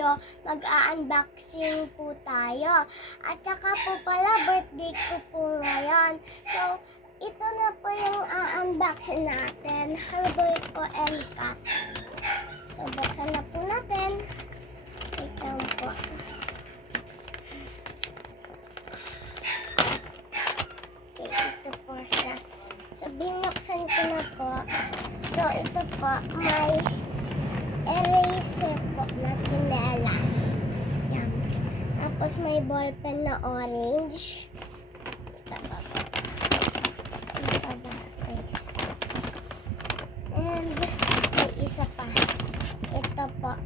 video, mag-unboxing po tayo. At saka po pala, birthday ko po ngayon. So, ito na po yung unboxing natin. Hellboy po and cat. So, buksan na po natin. Ito po. Okay, ito po siya. So, binuksan ko na po. So, ito po, may eraser po na tsinelas. Yan. Tapos, may ballpen na orange. Ito pa po. Ito pa ba, guys? And, may isa pa. Ito po,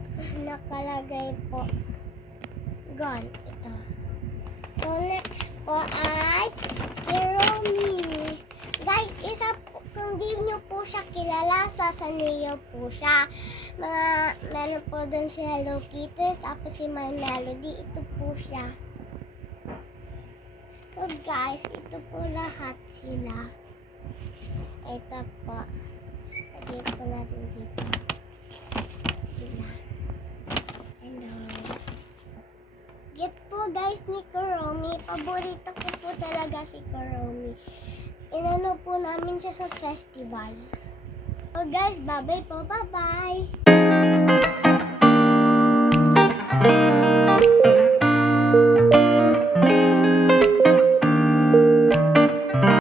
nakalagay po. Gone. Ito. So, next po ay Hiromi. Guys, isa po, kung di nyo po siya kilala, sasanuyo po siya. Meron po dun si Hello Kitty, tapos si My Melody. Ito po siya. So, guys, ito po lahat sila. Ito po. Lagay po natin dito. Sila. Hello. Get po guys ni Kuromi. Paborito ko po talaga si Kuromi. Inano po namin siya sa festival. So guys, bye-bye po. Bye-bye!